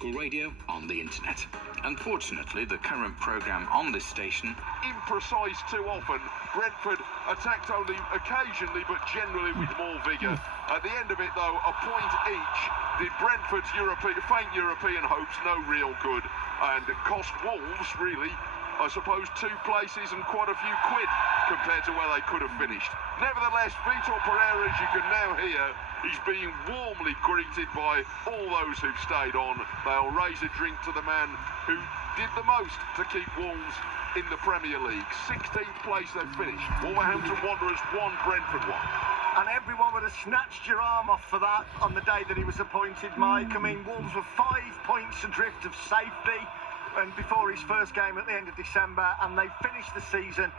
local radio on the internet. Unfortunately, the current programme on this station imprecise too often. Brentford attacked only occasionally, but generally with more vigour. At the end of it, though, a point each did Brentford's faint European hopes no real good, and it cost Wolves, really, I suppose, 2 places and quite a few quid compared to where they could have finished. Nevertheless, Vitor Pereira, as you can now hear, he's being warmly greeted by all those who've stayed on. They'll raise a drink to the man who did the most to keep Wolves in the Premier League. 16th place they've finished. Wolverhampton Wanderers 1, Brentford 1. And everyone would have snatched your arm off for that on the day that he was appointed, Mike. I mean, Wolves were 5 points adrift of safety and before his first game at the end of December, and they finished the season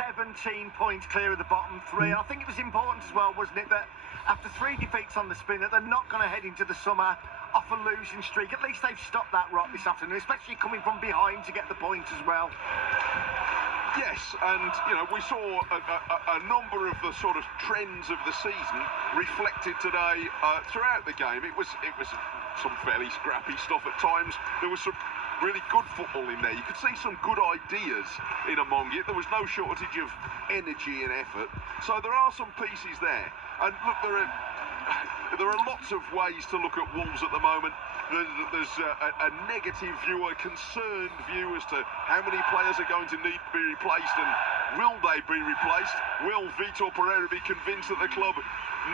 17 points clear of the bottom 3. I think it was important as well, wasn't it, that after 3 defeats on the spin, that they're not going to head into the summer off a losing streak. At least they've stopped that rot this afternoon, especially coming from behind to get the points as well. Yes, and, you know, we saw a number of the sort of trends of the season reflected today throughout the game. It was some fairly scrappy stuff at times. There was some really good football in there. You could see some good ideas in among it. There was no shortage of energy and effort. So there are some pieces there. And look, there are lots of ways to look at Wolves at the moment. There's a negative view, a concerned view as to how many players are going to need to be replaced, and will they be replaced? Will Vitor Pereira be convinced that the club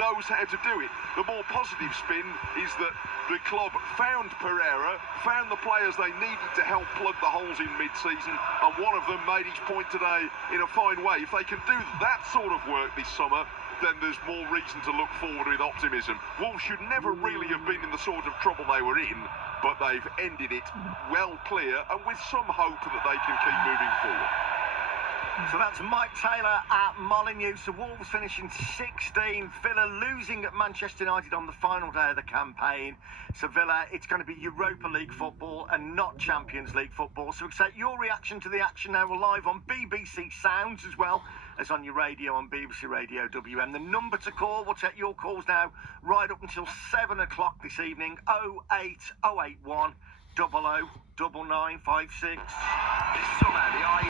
knows how to do it? The more positive spin is that the club found Pereira, found the players they needed to help plug the holes in mid-season, and one of them made his point today in a fine way. If they can do that sort of work this summer, then there's more reason to look forward with optimism. Wolves should never really have been in the sort of trouble they were in, but they've ended it well clear and with some hope that they can keep moving forward. So that's Mike Taylor at Molineux. So Wolves finishing 16th. Villa losing at Manchester United on the final day of the campaign. So Villa, it's going to be Europa League football and not Champions League football. So accept your reaction to the action now. We're live on BBC Sounds as well as on your radio on BBC Radio WM. The number to call, we'll take your calls now right up until 7 o'clock this evening. 08081 00 9956. This summer, the